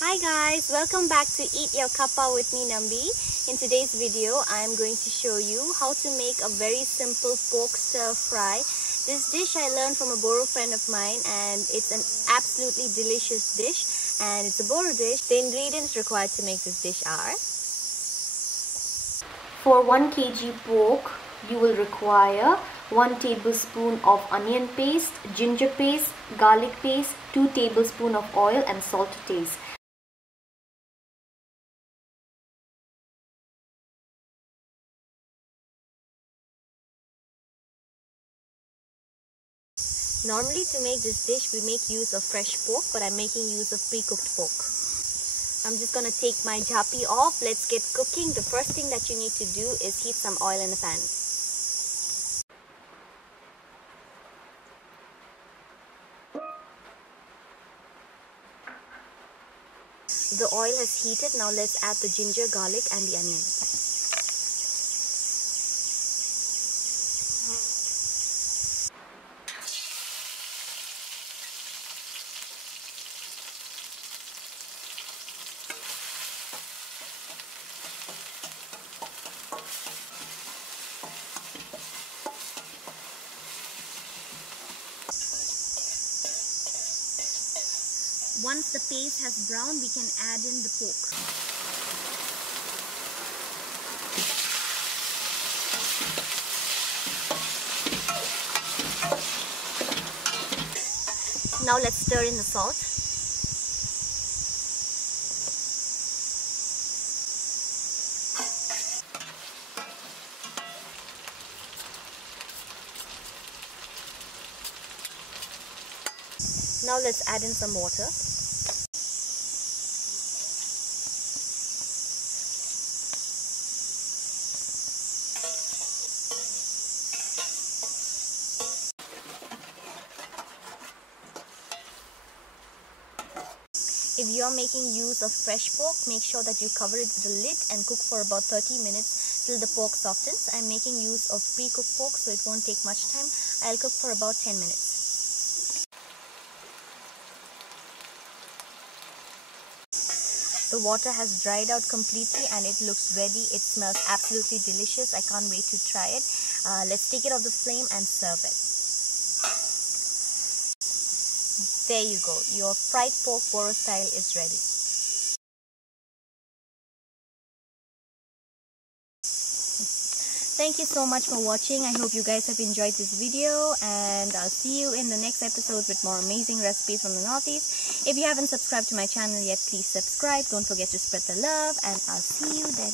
Hi guys, welcome back to Eat Your Kappa with me, Nambi. In today's video, I am going to show you how to make a very simple pork stir fry. This dish I learned from a Bodo friend of mine, and it's an absolutely delicious dish, and it's a Bodo dish. The ingredients required to make this dish are: for 1 kg pork, you will require 1 tablespoon of onion paste, ginger paste, garlic paste, 2 tablespoons of oil and salt to taste. Normally to make this dish we make use of fresh pork, but I'm making use of pre-cooked pork. I'm just gonna take my jappi off. Let's get cooking. The first thing that you need to do is heat some oil in the pan. The oil has heated. Now let's add the ginger, garlic and the onion. Once the paste has browned, we can add in the pork. Now let's stir in the salt. Now let's add in some water. If you are making use of fresh pork, make sure that you cover it with a lid and cook for about 30 minutes till the pork softens. I'm making use of pre-cooked pork, so it won't take much time. I'll cook for about 10 minutes. The water has dried out completely and it looks ready. It smells absolutely delicious. I can't wait to try it. Let's take it off the flame and serve it. There you go. Your fried pork Bodo style is ready. Thank you so much for watching. I hope you guys have enjoyed this video, and I'll see you in the next episode with more amazing recipes from the Northeast. If you haven't subscribed to my channel yet, please subscribe. Don't forget to spread the love, and I'll see you then.